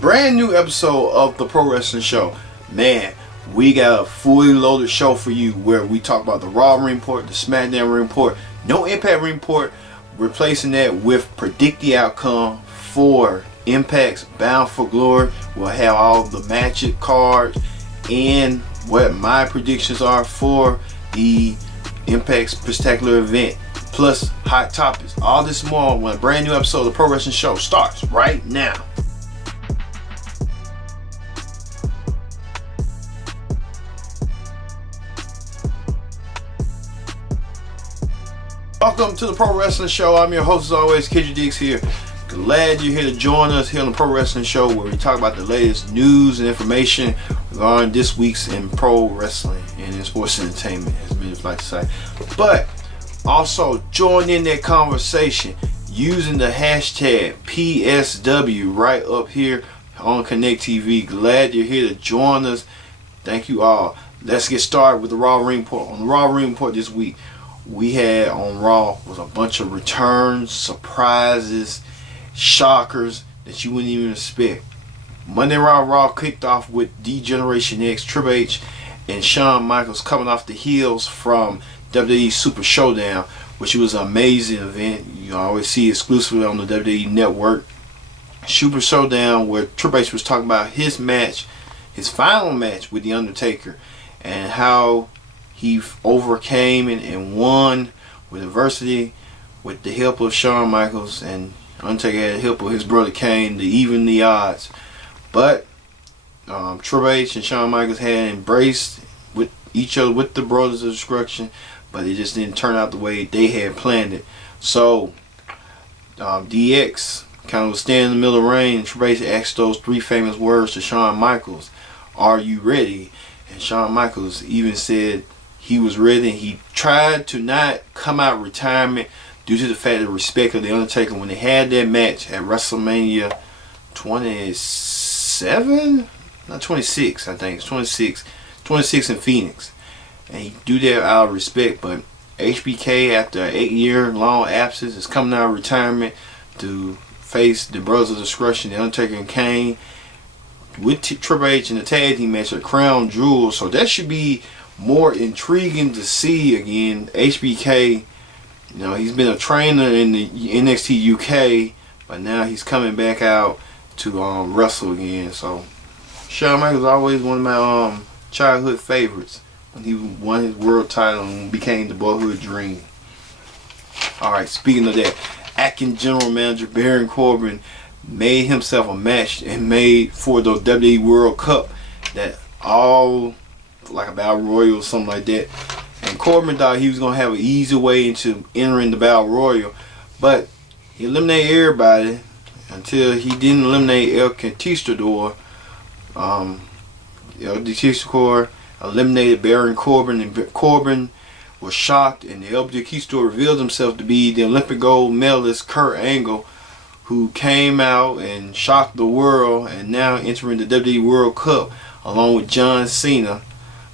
Brand new episode of the Pro Wrestling Show. Man, we got a fully loaded show for you where we talk about the Raw Ring Report, the SmackDown Ring Report, no Impact Ring Report, replacing that with Predict the Outcome for Impact's Bound for Glory. We'll have all the Magic cards and what my predictions are for the Impact's Spectacular event, plus hot topics. All this more when a brand new episode of the Pro Wrestling Show starts right now. Welcome to the Pro Wrestling Show. I'm your host as always, Kidra Diggs here. Glad you're here to join us here on the Pro Wrestling Show, where we talk about the latest news and information regarding this week's in pro wrestling and in sports entertainment, as many like to say. But also join in that conversation using the hashtag PSW right up here on Connect TV. Glad you're here to join us. Thank you all. Let's get started with the Raw Ring Report. On the Raw Ring Report this week, we had on Raw was a bunch of returns, surprises, shockers that you wouldn't even expect. Monday Night Raw kicked off with D-Generation X, Triple H, and Shawn Michaels coming off the heels from WWE Super Showdown, which was an amazing event. You always see exclusively on the WWE Network. Super Showdown, where Triple H was talking about his match, his final match with The Undertaker, and how he overcame and won with adversity with the help of Shawn Michaels, and Undertaker had the help of his brother Kane to even the odds. But Triple H and Shawn Michaels had embraced with each other with the Brothers of Destruction, but it just didn't turn out the way they had planned it. So DX kind of was standing in the middle of the ring, and Triple H asked those three famous words to Shawn Michaels: "Are you ready?" And Shawn Michaels even said he was ready, and he tried to not come out of retirement due to the fact of respect of The Undertaker when they had that match at WrestleMania 27? Not 26, I think. It's 26. 26 in Phoenix. And he do that out of respect, but HBK, after an 8-year long absence, is coming out of retirement to face the Brothers of Destruction, The Undertaker and Kane, with Triple H in the tag team match at Crown Jewel. So that should be more intriguing to see again. HBK, you know, he's been a trainer in the NXT UK, but now he's coming back out to wrestle again. So Shawn Michaels is always one of my childhood favorites when he won his world title and became the boyhood dream. Alright, speaking of that, acting general manager Baron Corbin made himself a match and made for the WWE World Cup that all like a Battle Royal or something like that. And Corbin thought he was going to have an easy way into entering the Battle Royal, but he eliminated everybody until he didn't eliminate El Conquistador. El Conquistador eliminated Baron Corbin, and Corbin was shocked, and El Conquistador revealed himself to be the Olympic gold medalist Kurt Angle, who came out and shocked the world and now entering the WWE World Cup along with John Cena,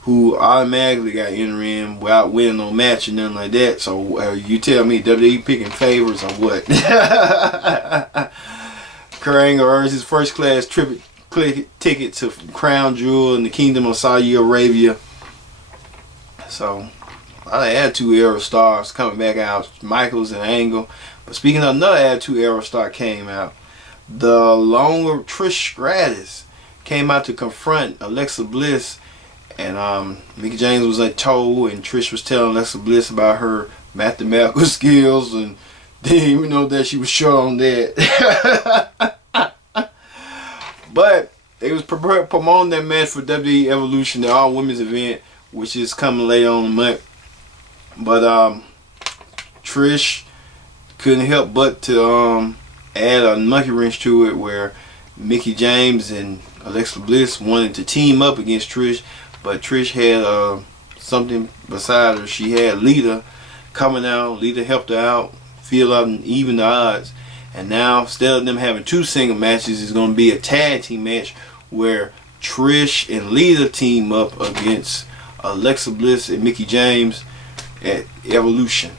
who automatically got in without winning no match or nothing like that. So you tell me WWE picking favorites or what? Kurt Angle earns his first class ticket to Crown Jewel in the Kingdom of Saudi Arabia. So a lot of Attitude Era stars coming back out, Michaels and Angle. But speaking of another Attitude Era star came out, the longer Trish Stratus came out to confront Alexa Bliss. And Mickie James was at toe, and Trish was telling Alexa Bliss about her mathematical skills, and didn't even know that she was short on that. But they was promoting that match for WWE Evolution, the all women's event, which is coming later on in the month. But Trish couldn't help but to add a monkey wrench to it, where Mickie James and Alexa Bliss wanted to team up against Trish. But Trish had something beside her. She had Lita coming out. Lita helped her out, feel out and even the odds. And now, instead of them having two single matches, it's going to be a tag team match where Trish and Lita team up against Alexa Bliss and Mickie James at Evolution.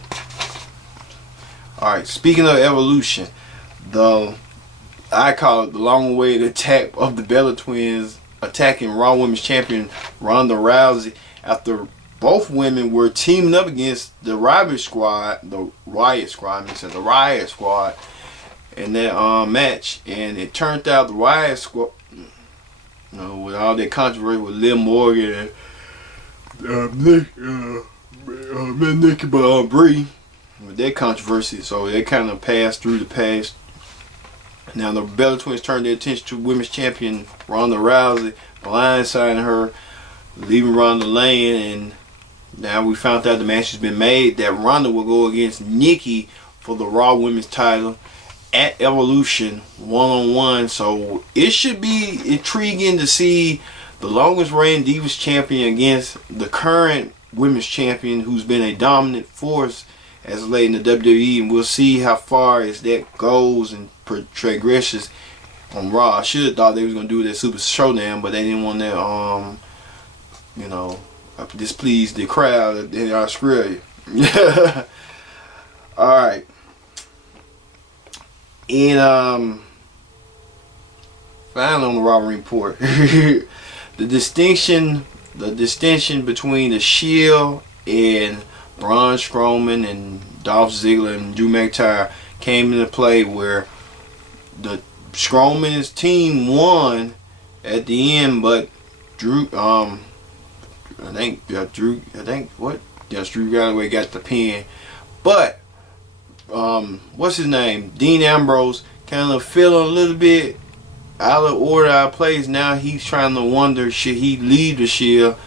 Alright, speaking of Evolution, the I call it the long-awaited attack of the Bella Twins attacking Raw Women's Champion Ronda Rousey after both women were teaming up against the Riot Squad, in that match, and it turned out the Riot Squad, with all that controversy with Liv Morgan and Nikki Brie, with that controversy, so they kind of passed through the past. Now the Bella Twins turned their attention to Women's Champion Ronda Rousey, blindsiding her, leaving Ronda laying, and now we found out the match has been made that Ronda will go against Nikki for the Raw Women's title at Evolution one-on-one. So it should be intriguing to see the longest reigning Divas Champion against the current Women's Champion, who's been a dominant force as of late in the WWE, and we'll see how far as that goes and progresses on Raw. I should have thought they was gonna do that Super Showdown, but they didn't want to, displease the crowd in Australia. All right, and finally on the Raw report, the distinction between the Shield and Braun Strowman and Dolph Ziggler and Drew McIntyre came into play, where the Strowman's team won at the end, but Drew Drew Galloway got the pin, but what's his name? Dean Ambrose kind of feeling a little bit out of order, out of place. Now he's trying to wonder, should he leave the Shield?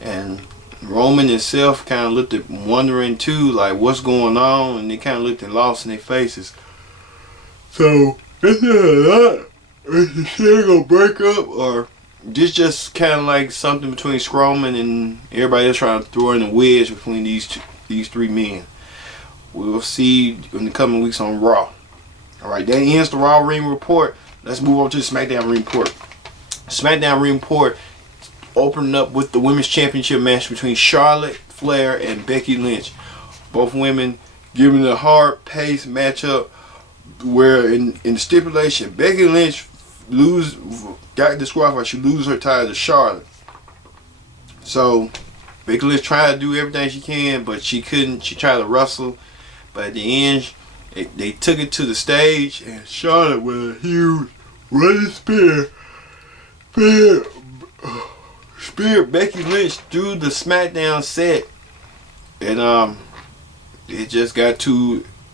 And Roman himself kind of looked at wondering too, like what's going on, and they kind of looked at lost in their faces. So is the Shield gonna break up, or this just kind of like something between Strowman and everybody else trying to throw in a wedge between these three men? We'll see in the coming weeks on Raw. All right, that ends the Raw Ring Report. Let's move on to the SmackDown Ring Report. SmackDown Ring Report opening up with the Women's Championship match between Charlotte Flair and Becky Lynch. Both women giving a hard-paced matchup where in the stipulation, Becky Lynch got disqualified. She loses her title to Charlotte. So Becky Lynch tried to do everything she can, but she couldn't. She tried to wrestle, but at the end, they took it to the stage, and Charlotte with a huge running spear Becky Lynch through the SmackDown set, and it just got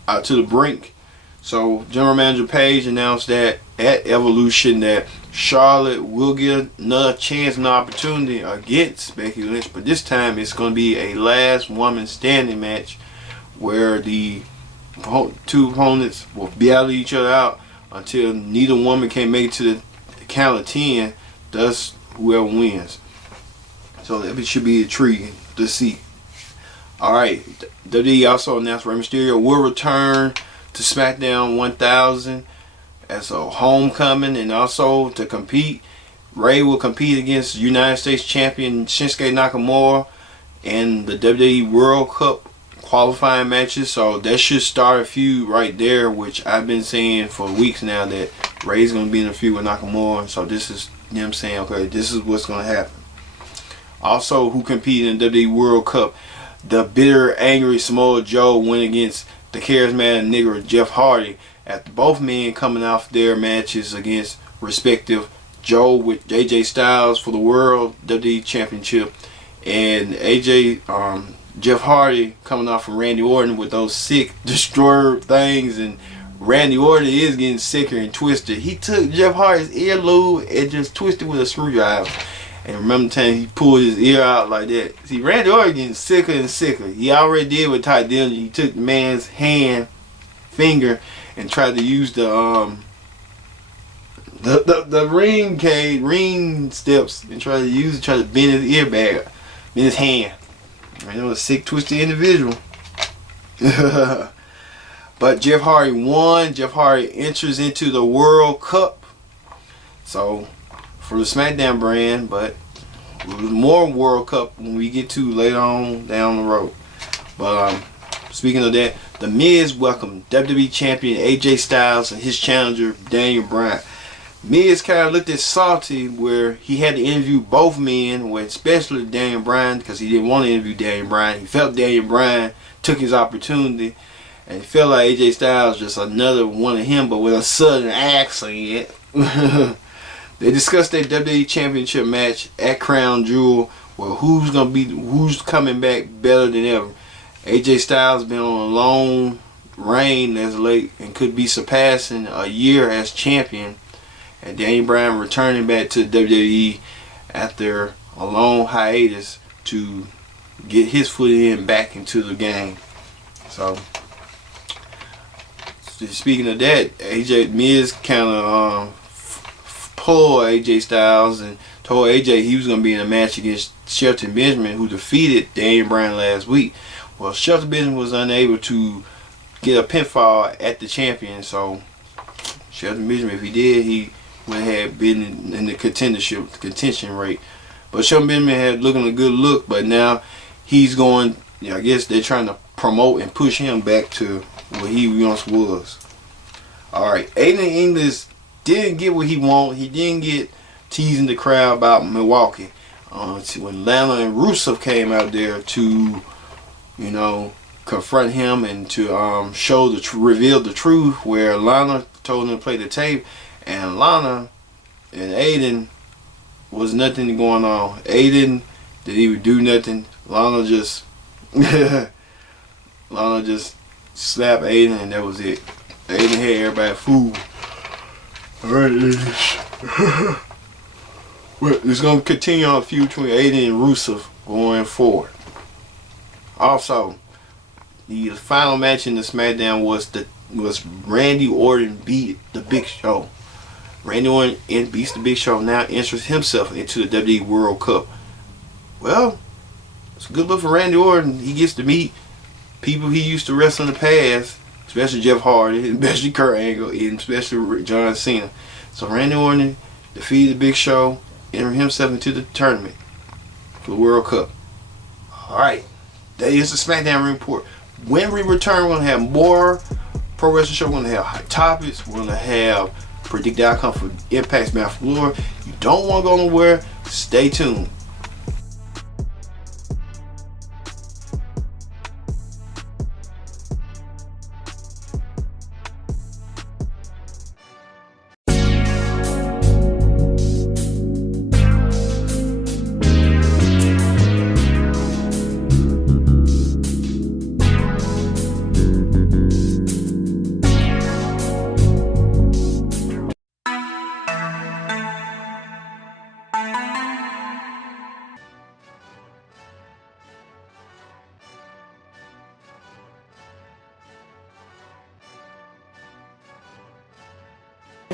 out to the brink. So General Manager Paige announced that at Evolution that Charlotte will get another chance and opportunity against Becky Lynch, but this time it's going to be a last woman standing match where the two opponents will battle each other out until neither woman can make it to the count of 10, thus whoever wins. So that should be intriguing to see. Alright, WWE also announced Rey Mysterio will return to SmackDown 1000 as a homecoming, and also to compete. Rey will compete against United States Champion Shinsuke Nakamura in the WWE World Cup qualifying matches. So that should start a feud right there, which I've been saying for weeks now that Rey's going to be in a feud with Nakamura. So this is them saying, okay, this is what's going to happen. Also, who competed in the WWE World Cup, the bitter, angry Samoa Joe went against the charismatic nigger Jeff Hardy, after both men coming off their matches against respective Joe with AJ Styles for the World WWE Championship, and Jeff Hardy coming off from Randy Orton with those sick destroyer things, and Randy Orton is getting sicker and twisted. He took Jeff Hardy's earlobe and just twisted with a screwdriver. And remember the time he pulled his ear out like that. See, Randy Orton getting sicker and sicker. He already did with Ty Dillinger. He took the man's finger, and tried to use the ring steps, and tried to bend his ear back, bend his hand. I know, a sick, twisted individual. But Jeff Hardy won. Jeff Hardy enters into the World Cup. So for the SmackDown brand, but more World Cup when we get to later on down the road. But speaking of that, The Miz welcomed WWE Champion AJ Styles and his challenger Daniel Bryan. Miz kind of looked at salty where he had to interview both men, where especially Daniel Bryan, because he didn't want to interview Daniel Bryan. He felt Daniel Bryan took his opportunity, and he felt like AJ Styles just another one of him, but with a southern accent. They discussed their WWE Championship match at Crown Jewel, where who's coming back better than ever. AJ Styles been on a long reign as late and could be surpassing a year as champion. And Daniel Bryan returning back to WWE after a long hiatus to get his foot in back into the game. So speaking of that, Miz kind of pulled AJ Styles and told AJ he was going to be in a match against Shelton Benjamin, who defeated Daniel Bryan last week. Well, Shelton Benjamin was unable to get a pinfall at the champion, so Shelton Benjamin, if he did, he would have been in the contention rate. But Shelton Benjamin had looking a good look, but now he's going, I guess they're trying to promote and push him back to what he once was. Alright, Aiden English didn't get what he wanted. He didn't get teasing the crowd about Milwaukee. When Lana and Rusev came out there to, confront him and to reveal the truth, where Lana told him to play the tape, and Lana and Aiden was nothing going on. Aiden didn't even do nothing. Lana just slapped Aiden, and that was it. Aiden had everybody fooled. Alright, it's going to continue on a feud between Aiden and Rusev going forward. Also, the final match in the SmackDown was Randy Orton beat the Big Show. Randy Orton beats the Big Show, now enters himself into the WWE World Cup. Well, it's a good look for Randy Orton. He gets to meet people he used to wrestle in the past, especially Jeff Hardy, especially Kurt Angle, and especially John Cena. So Randy Orton defeated the Big Show, entered himself into the tournament for the World Cup. Alright, that is the SmackDown report. When we return, we're going to have more Pro Wrestling Show. We're going to have hot topics. We're going to have predict the outcome for Impact's Mount Floor. You don't want to go nowhere. Stay tuned.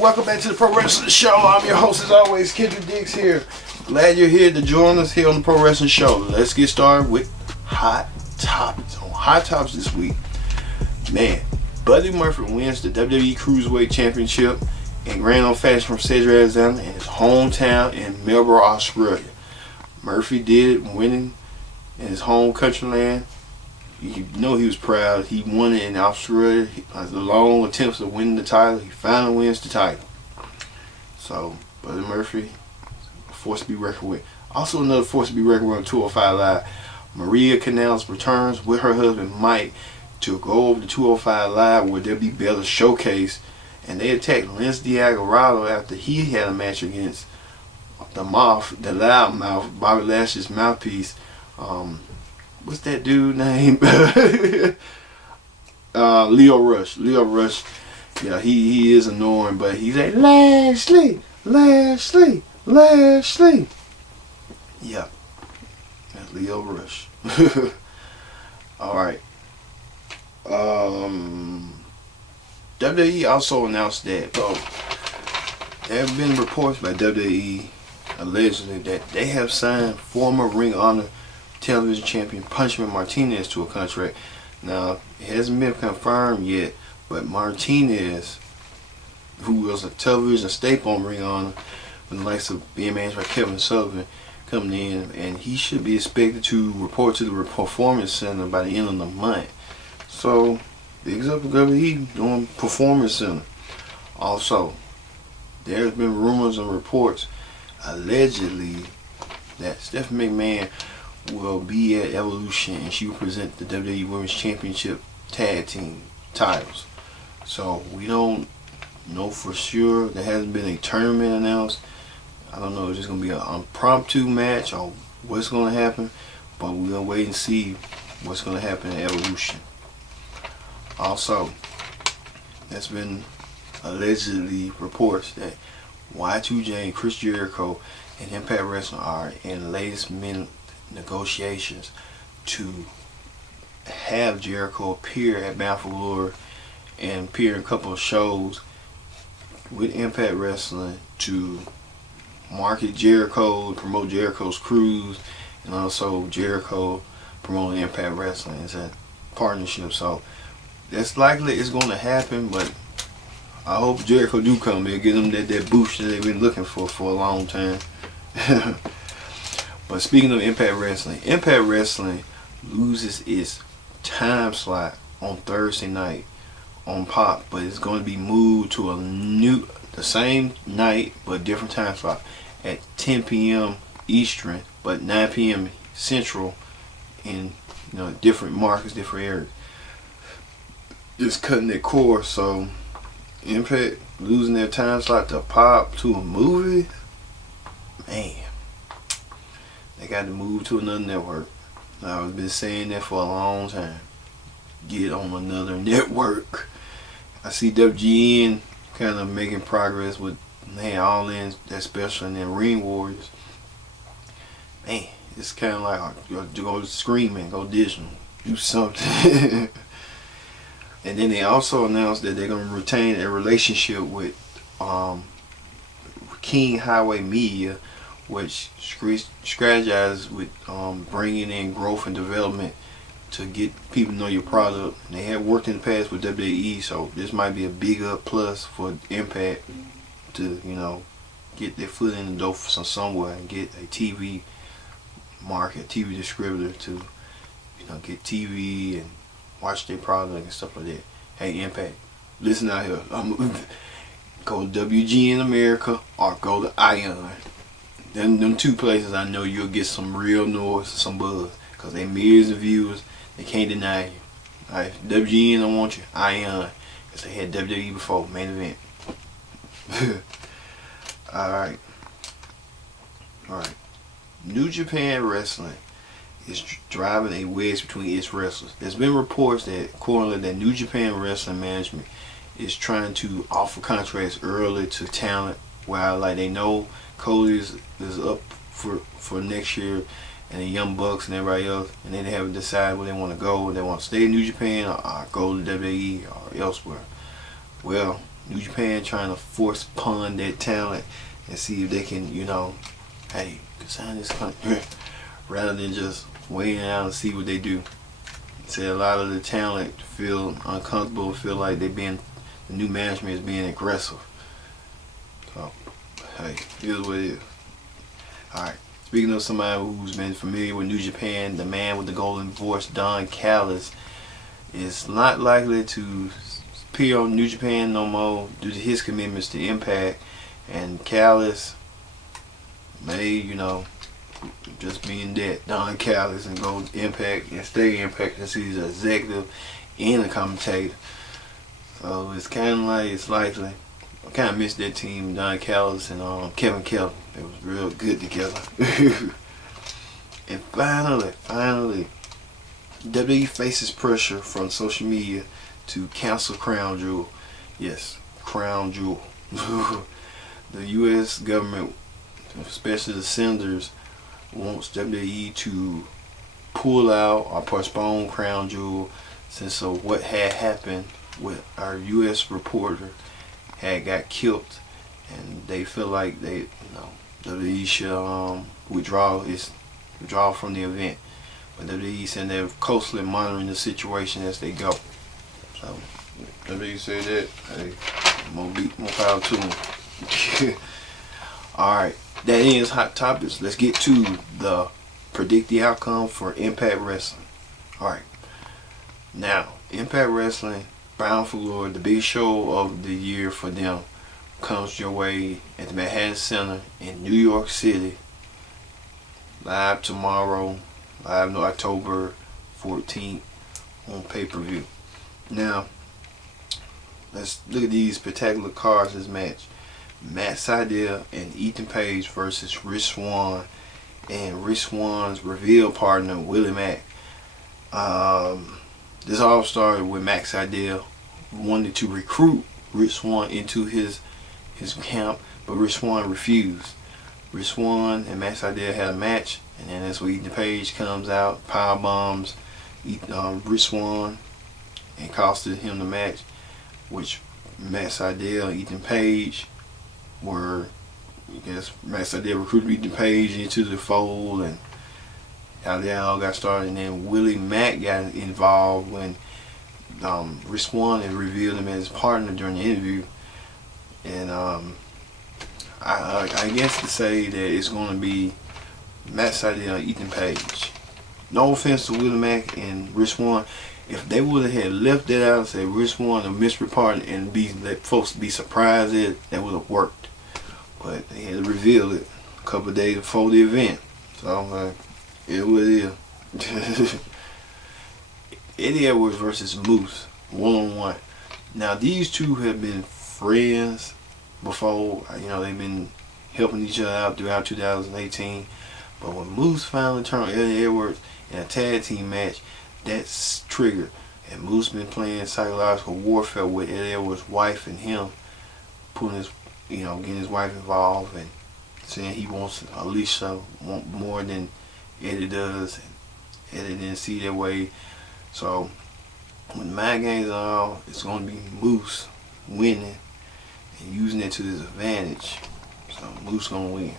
Welcome back to the Pro Wrestling Show. I'm your host as always, Kendrick Dix here. Glad you're here to join us here on the Pro Wrestling Show. Let's get started with hot topics. On hot topics this week, man, Buddy Murphy wins the WWE Cruiserweight Championship in grand old fashion from Cedric Alexander in his hometown in Melbourne, Australia. Murphy did it, winning in his home country land. You know he was proud. He won it in Australia. After long attempts of winning the title, he finally wins the title. So, Buddy Murphy, a force to be reckoned with. Also another force to be reckoned with on 205 Live. Maria Kanellis returns with her husband Mike to go over to 205 Live where there'll be Bella Showcase. And they attacked Lince Dorado after he had a match against the loudmouth, Bobby Lashley's mouthpiece. What's that dude name? Leo Rush. Leo Rush. Yeah, he is annoying, but he's like, Lashley. Yeah. That's Leo Rush. Alright. WWE also announced that there have been reports by WWE allegedly that they have signed former Ring of Honor television champion Punishment Martinez to a contract. Now, it hasn't been confirmed yet, but Martinez, who was a television staple on Ring of Honor, with the likes of being managed by Kevin Sullivan, coming in, and he should be expected to report to the Performance Center by the end of the month. So, bigs up to WWE doing Performance Center. Also, there's been rumors and reports allegedly that Stephanie McMahon will be at Evolution and she will present the WWE Women's Championship Tag Team titles. So we don't know for sure. There hasn't been a tournament announced. I don't know if it's just going to be an impromptu match or what's going to happen, but we're going to wait and see what's going to happen at Evolution. Also, there's been allegedly reports that Y2J and Chris Jericho and Impact Wrestling are in latest minute negotiations to have Jericho appear at Bound for Glory and appear in a couple of shows with Impact Wrestling to market Jericho, promote Jericho's cruise, and also Jericho promoting Impact Wrestling as a partnership. So that's likely it's going to happen, but I hope Jericho do come and get them that boost that they've been looking for a long time. But speaking of Impact Wrestling loses its time slot on Thursday night on Pop, but it's going to be moved to the same night but different time slot at 10 p.m. Eastern, but 9 p.m. Central in different markets, different areas. Just cutting their course, so Impact losing their time slot to Pop to a movie, man, they got to move to another network. I've been saying that for a long time. Get on another network. I see WGN kind of making progress with All In, that special, and then Ring Warriors. Man, it's kind of like go screaming, go digital, do something. And then they also announced that they're going to retain a relationship with King Highway Media, which strategizes with bringing in growth and development to get people to know your product. They have worked in the past with WWE, so this might be a big up plus for Impact to get their foot in the door from somewhere and get a TV market, TV distributor to get TV and watch their product and stuff like that. Hey, Impact, listen out here. Go to WGN America or go to Ion. Them two places I know you'll get some real noise, some buzz, because they millions of viewers. They can't deny you. Alright, WGN don't want you. Ion, because they had WWE before, main event. Alright. New Japan Wrestling is driving a wedge between its wrestlers. There's been reports that New Japan Wrestling Management is trying to offer contracts early to talent, while they know Cody is up for next year, and the Young Bucks and everybody else, and then they haven't decided where they want to go. They want to stay in New Japan or go to WWE or elsewhere. Well, New Japan trying to force pawn that talent and see if they can, hey, sign this contract, rather than just waiting out and see what they do. Say a lot of the talent feel uncomfortable, feel like the new management is being aggressive. So, hey, here's what it is. Alright, speaking of somebody who's been familiar with New Japan, the man with the golden voice, Don Callis, is not likely to appear on New Japan no more due to his commitments to Impact. And Callis may, just being that Don Callis and go to Impact and stay Impact, since he's an executive and a commentator. So it's likely. I kind of miss that team, Don Callis and Kevin Kelly. They was real good together. And finally, WWE faces pressure from social media to cancel Crown Jewel. Yes, Crown Jewel. The U.S. government, especially the senators, wants WWE to pull out or postpone Crown Jewel since of what had happened with our U.S. reporter had got killed, and they feel like WWE should withdraw from the event. But WWE said they're closely monitoring the situation as they go. So WWE said that. Hey, more power to them. Alright, that ends Hot Topics. Let's get to the predict the outcome for Impact Wrestling. Alright, now Impact Wrestling Bound for Glory, the big show of the year for them, comes your way at the Manhattan Center in New York City. Live tomorrow, live no October 14th on pay-per-view. Now, let's look at these spectacular cards this match. Matt Sydal and Ethan Page versus Rich Swann and Rich Swann's reveal partner Willie Mack. This all started with Matt Sydal wanted to recruit Rich Swann into his camp, but Rich Swann refused. Rich Swann and Matt Sydal had a match, and then that's where Ethan Page comes out, power bombs Rich Swann, and costed him the match, which Matt Sydal and Ethan Page were, I guess Matt Sydal recruited Ethan Page into the fold, and how they all got started. And then Willie Mack got involved when Rich Swann had revealed him as his partner during the interview. And I guess to say that it's going to be Matt Sydal and Ethan Page. No offense to Willie Mack and Rich Swann. If they would have left that out and said Rich Swann a mystery partner and let folks be surprised at it, that would have worked. But they had to reveal it a couple of days before the event. So it was Eddie Edwards versus Moose, 1-on-1. Now these two have been friends before. They've been helping each other out throughout 2018. But when Moose finally turned on Eddie Edwards in a tag team match, that's triggered. And Moose been playing psychological warfare with Eddie Edwards' wife and him, getting his wife involved and saying he wants Alicia more than Eddie does. And Eddie didn't see that way. So when the mind games are all, it's going to be Moose winning and using it to his advantage. So Moose going to win.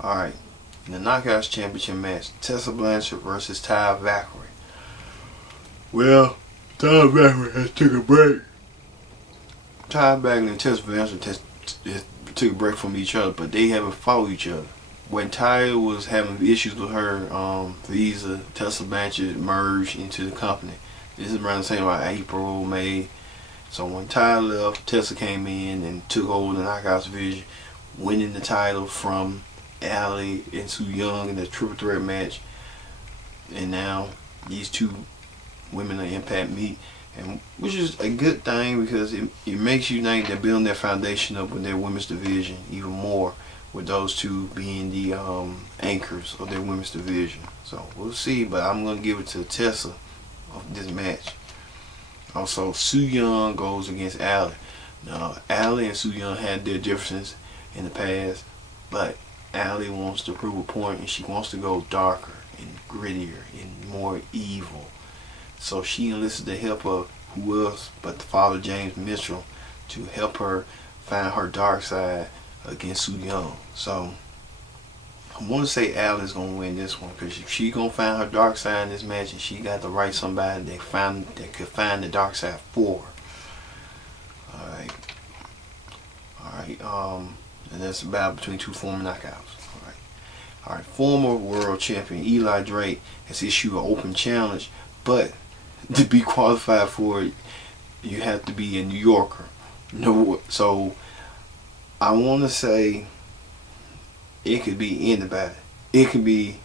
Alright, in the Knockouts Championship match, Tessa Blanchard versus Ty Valkyrie. Well, Ty Valkyrie has took a break. Ty Valkyrie and Tessa Blanchard took a break from each other, but they haven't fought each other. When Ty was having issues with her visa, Tessa Blanchard merged into the company. This is around the same like April, May. So when Ty left, Tessa came in and took over the Knockouts division, winning the title from Allie and Su Yung in the triple threat match. And now these two women in Impact meet, and which is a good thing because it makes you think they're building their foundation up with their women's division even more, with those two being the anchors of their women's division. So we'll see, but I'm going to give it to Tessa of this match. Also, Su Yung goes against Allie. Now, Allie and Su Yung had their differences in the past, but Allie wants to prove a point, and she wants to go darker and grittier and more evil. So she enlisted the help of who else but the father James Mitchell to help her find her dark side against Su Yung. So I want to say Allie's gonna win this one, because if she gonna find her dark side in this match, and she got to write somebody that could find the dark side for her. Alright, and that's a battle between two former knockouts. Alright, former world champion Eli Drake has issued an open challenge, but to be qualified for it, you have to be a New Yorker. So I want to say it could be anybody. It could be,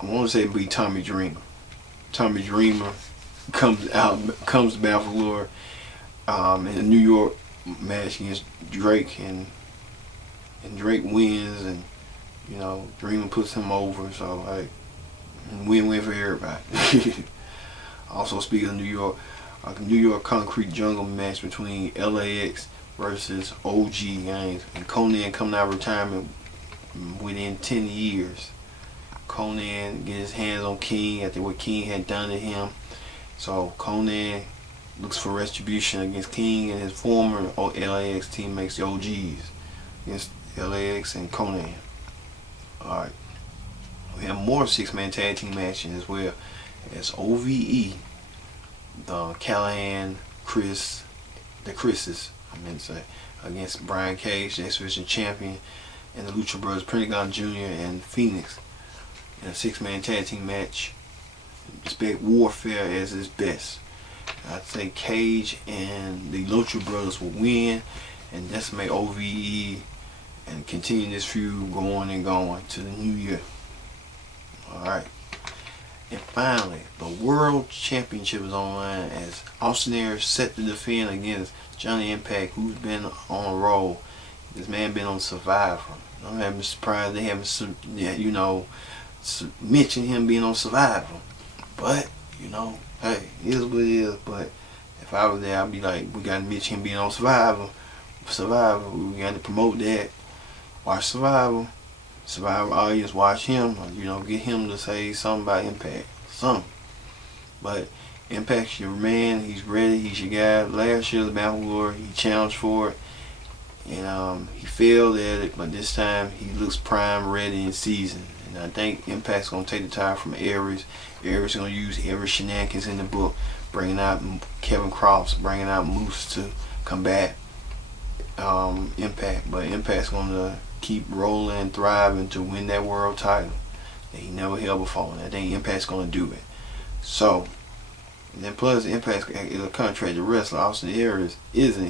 I want to say it be Tommy Dreamer. Tommy Dreamer comes to Bound for Glory in a New York match against Drake, and Drake wins, and Dreamer puts him over. So win-win for everybody. Also, speaking of New York, a New York Concrete Jungle match between LAX versus OG Games, and Konnan coming out of retirement within 10 years. Konnan get his hands on King after what King had done to him. So Konnan looks for retribution against King and his former LAX teammates, the OGs, against LAX and Konnan. Alright, we have more 6-man tag team action as well. As OVE, the Callahan, the Chris's, against Brian Cage, the X-Division champion, and the Lucha Brothers, Pentagon Jr. and Phoenix, in a 6-man tag team match. Expect warfare as its best. I'd say Cage and the Lucha Brothers will win and decimate OVE and continue this feud going and going to the new year. Alright. And finally, the World Championship is online as Austin Aries set to defend against Johnny Impact, who's been on a roll. This man been on Survivor. I'm having surprised they haven't, mentioned him being on Survivor. But, hey, it is what it is. But if I was there, I'd be like, we got to mention him being on Survivor. We got to promote that. Watch Survivor audience, watch him, get him to say something about Impact, something. But Impact's your man, he's ready, he's your guy. Last year, the Battle Glory, he challenged for it, and he failed at it, but this time he looks prime, ready, and seasoned. And I think Impact's going to take the title from Aries. Aries going to use every shenanigans in the book, bringing out Kevin Cross, bringing out Moose to combat Impact, but Impact's going to keep rolling and thriving to win that world title that he never held before, and I think Impact's going to do it. So, and then plus Impact's a contracted wrestler. Austin Aries isn't.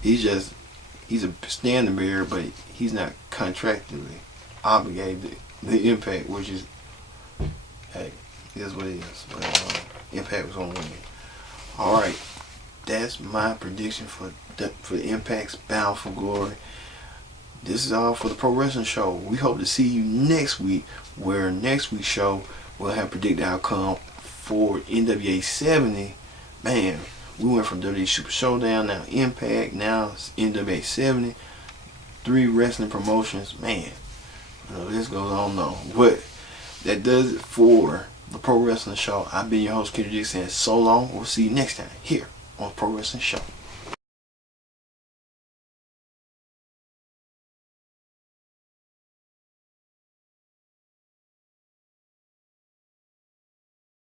He's a standing bearer, but he's not contractually obligated to Impact, which is, hey, is what it is. But Impact was going to win. All right, that's my prediction for Impact's Bound for Glory. This is all for the Pro Wrestling Show. We hope to see you next week, where next week's show we'll have predicted outcome for NWA 70. Man, we went from WWE Super Showdown, now Impact, now it's NWA 70. 3 wrestling promotions. Man, this goes on and on. But that does it for the Pro Wrestling Show. I've been your host, Kendrick Dixon, saying so long. We'll see you next time here on Pro Wrestling Show.